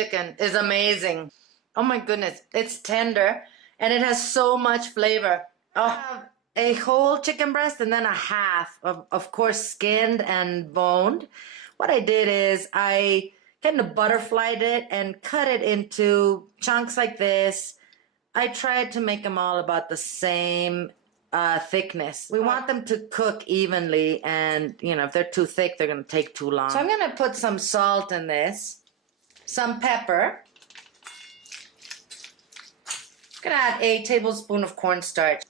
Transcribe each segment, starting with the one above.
chicken is amazing. Oh my goodness, it's tender and it has so much flavor. Oh, a whole chicken breast and then a half of course, skinned and boned. What I did is I kind of butterflied it and cut it into chunks like this. I tried to make them all about the same thickness. We want them to cook evenly, and you know, if they're too thick, they're gonna take too long. So I'm gonna put some salt in this, some pepper. I'm gonna add a tablespoon of cornstarch.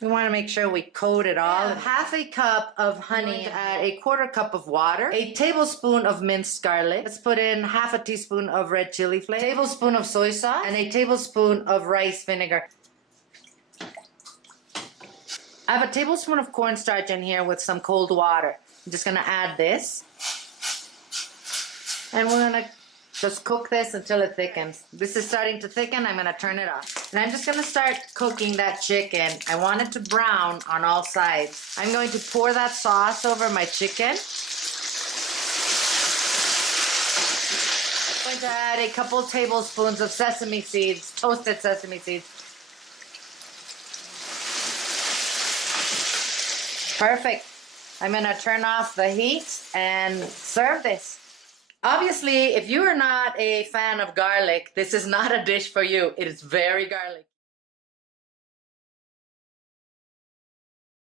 We want to make sure we coat it all. Half a cup of honey, add a quarter cup of water, a tablespoon of minced garlic. Let's put in half a teaspoon of red chili flakes, a tablespoon of soy sauce, and a tablespoon of rice vinegar. I have a tablespoon of cornstarch in here with some cold water. I'm just gonna add this. And we're gonna just cook this until it thickens. This is starting to thicken, I'm gonna turn it off. And I'm just gonna start cooking that chicken. I want it to brown on all sides. I'm going to pour that sauce over my chicken. I'm going to add a couple tablespoons of sesame seeds, toasted sesame seeds. Perfect. I'm gonna turn off the heat and serve this. Obviously, if you are not a fan of garlic, this is not a dish for you. It is very garlicky.